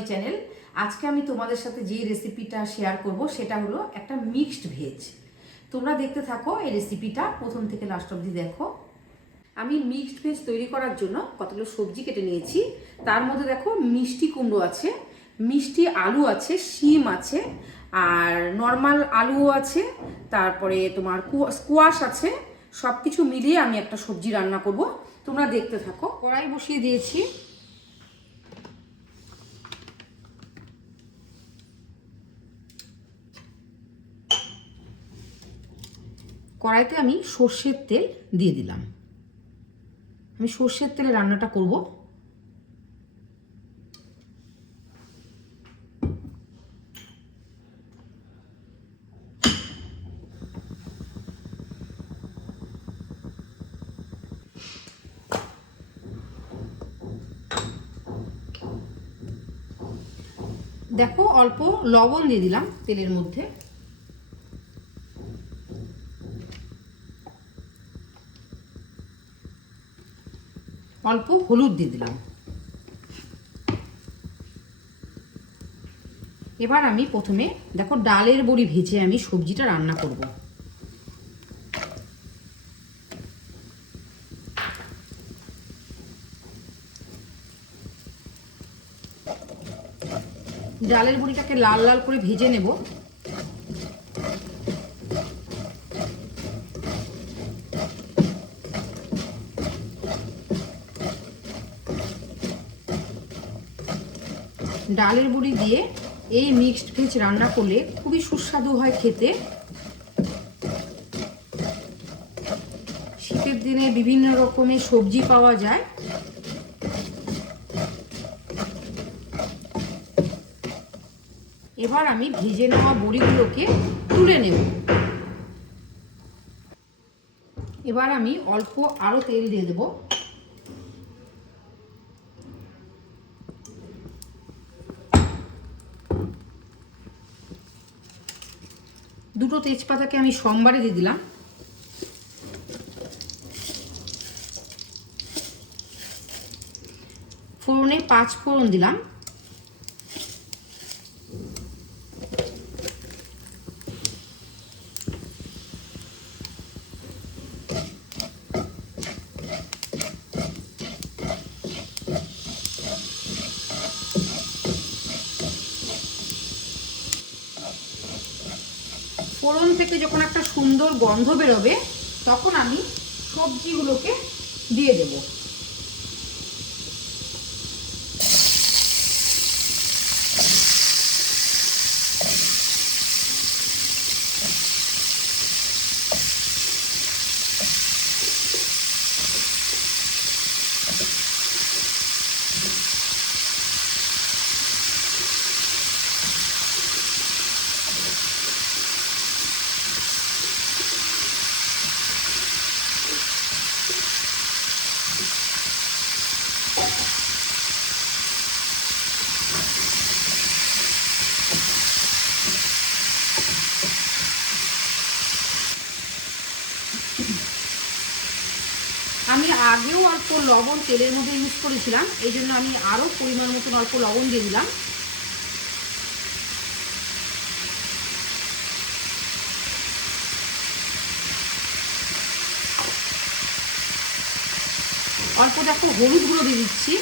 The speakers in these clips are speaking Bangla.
My channel. আজকে আমি তোমাদের সাথে যে রেসিপিটা শেয়ার করব সেটা হলো একটা মিক্সড ভেজ। তোমরা দেখতে থাকো এই রেসিপিটা প্রথম থেকে লাস্ট অবধি দেখো। আমি মিক্সড ভেজ তৈরি করার জন্য কতগুলো সবজি কেটে নিয়েছি। তার মধ্যে দেখো মিষ্টি কুমড়ো আছে, মিষ্টি আলু আছে, শিম আছে, আর নর্মাল আলুও আছে, তারপরে তোমার স্কোয়াশ আছে। সব কিছু মিলিয়ে আমি একটা সবজি রান্না করব। তোমরা দেখতে থাকো। কড়াই বসিয়ে দিয়েছি। কড়াইতে আমি সর্ষের তেল দিয়ে দিলাম। আমি সর্ষের তেলে রান্নাটা করব। দেখো অল্প লবণ দিয়ে দিলাম তেলের মধ্যে। অল্প হলুদ দিয়ে দিলাম। এবার আমি প্রথমে দেখো ডালের বড়ি ভেজে আমি সবজিটা রান্না করব। ডালের বড়িটাকে লাল লাল করে ভেজে নেব। ডালের বড়ি দিয়ে এই মিক্সড ভেজ রান্না করলে খুবই সুস্বাদু হয় খেতে। শীতের দিনে বিভিন্ন রকমের সবজি পাওয়া যায়। এবার আমি ভেজে নেওয়া বড়িগুলোকে তুলে নেব। এবার আমি অল্প আরো তেল দিয়ে দেব। দুটো তেজপাতাকে আমি সোমবারে দিয়ে দিলাম। ফোড়নে 5 ফোড়ন দিলাম। ফোড়ন থেকে যখন একটা সুন্দর গন্ধ বেরোবে তখন আমি সবজিগুলোকে দিয়ে দেব। আমি আগেও অল্প লবণ তেলের মধ্যে ইউজ করেছিলাম, এই জন্য আমি আরও পরিমাণ মতন অল্প লবণ দিয়ে দিলাম। অল্প দেখো হলুদ গুঁড়ো দিয়ে দিচ্ছি।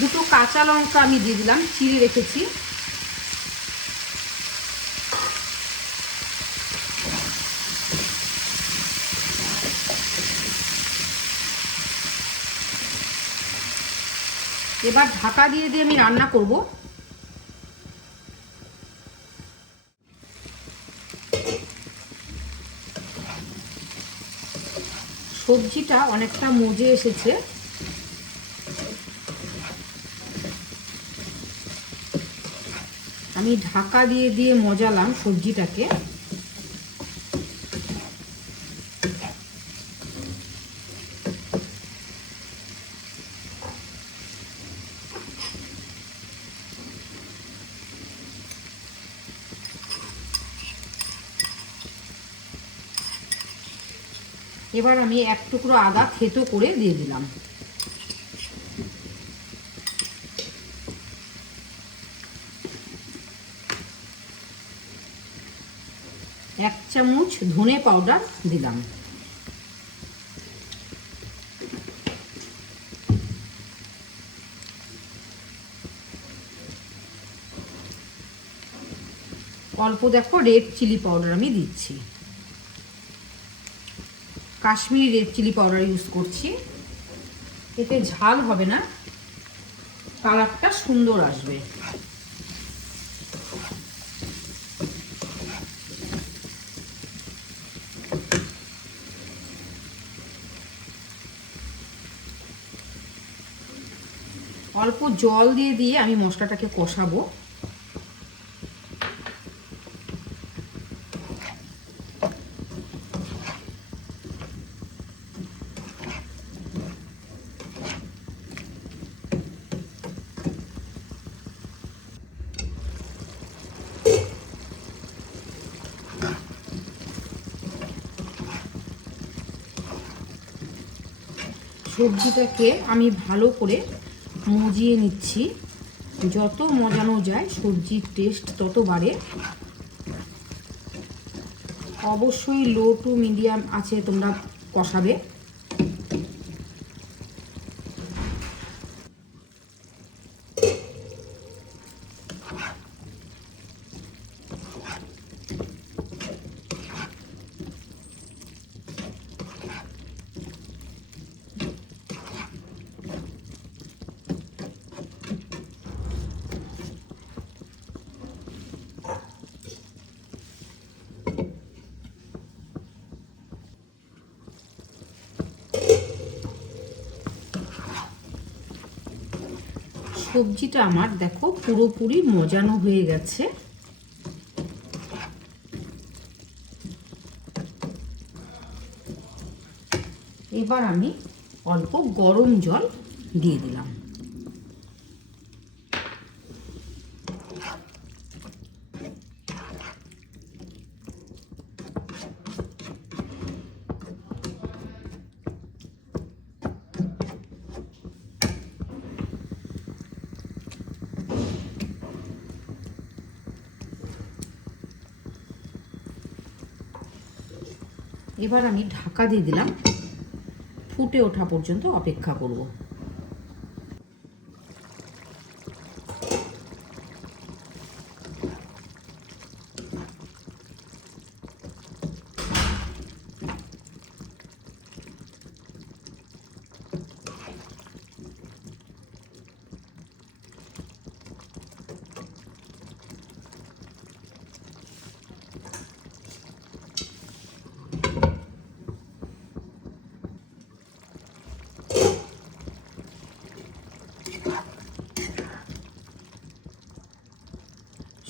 দুটো কাঁচা লঙ্কা আমি দিয়ে দিলাম, চিড়ে রেখেছি। এবার ঢাকা দিয়ে দিয়ে আমি রান্না করব। সবজিটা অনেকটা মজে এসেছে। আমি ঢাকা দিয়ে দিয়ে মজালাম সবজিটাকে। এবার আমি এক টুকরো আদা থেতো করে দিয়ে দিলাম। এক চামচ ধনে পাউডার দিলাম। অল্প দেখো রেড চিলি পাউডার আমি দিচ্ছি, Kashmiri red chilli powder use করছি। এতে ঝাল হবে না, কালারটা সুন্দর আসবে। অল্প জল দিয়ে আমি মশলাটাকে কষাবো। সবজিটাকে আমি ভালো করে মজিয়ে নিচ্ছি। যত মজানো যায় সবজির টেস্ট তত বাড়ে। অবশ্যই লো টু মিডিয়াম আছে তোমরা কষাবে। সবজিটা আমার দেখো পুরোপুরি মজানো হয়ে গেছে। এবার আমি অল্প গরম জল দিয়ে দিলাম। এবার আমি ঢাকা দিয়ে দিলাম, ফুটে ওঠা পর্যন্ত অপেক্ষা করব।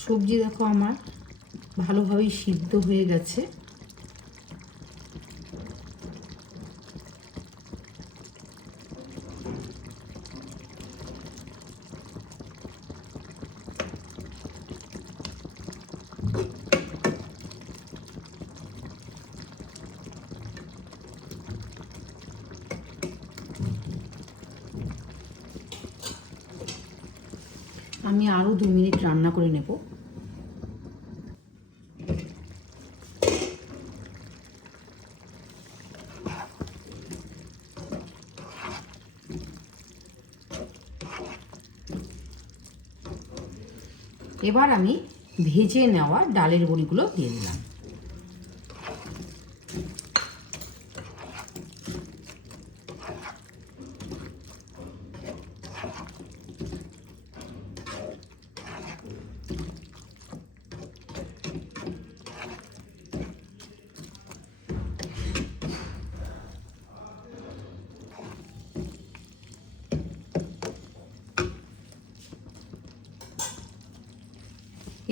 সবজি দেখো আমার ভালোভাবেই সিদ্ধ হয়ে গেছে। আমি আরো 2 মিনিট রান্না করে নেব। এবার আমি ভেজে নেওয়া ডালের বড়িগুলো দিয়ে দিলাম।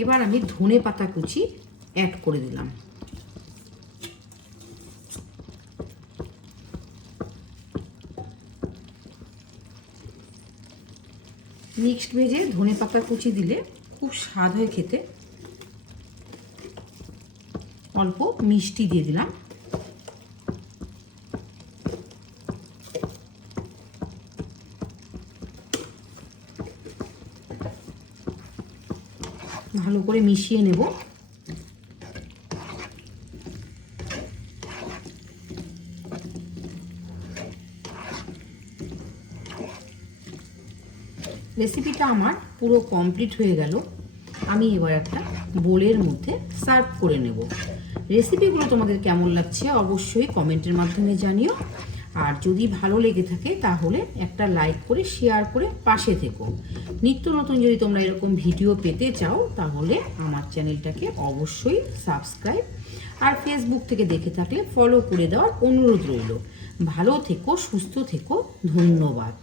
এবার আমি ধনে পাতা কুচি অ্যাড করে দিলাম। মিক্সড ভেজে ধনে পাতা কুচি দিলে খুব স্বাদ হয় খেতে। অল্প মিষ্টি দিয়ে দিলাম। ভালো করে মিশিয়ে নেব। রেসিপিটা আমার পুরো কমপ্লিট হয়ে গেল। আমি এবার একটা বোলের মধ্যে সার্ভ করে নেব। রেসিপিগুলো তোমাদের কেমন লাগছে অবশ্যই কমেন্টের মাধ্যমে জানিও। আর যদি ভালো লেগে থাকে তাহলে একটা লাইক করে শেয়ার করে পাশে থেকো। নিত্য নতুন যদি তোমরা এরকম ভিডিও পেতে চাও তাহলে আমার চ্যানেলটাকে অবশ্যই সাবস্ক্রাইব আর ফেসবুক থেকে দেখে থাকলে ফলো করে দেওয়ার অনুরোধ রইল। ভালো থেকো, সুস্থ থেকো, ধন্যবাদ।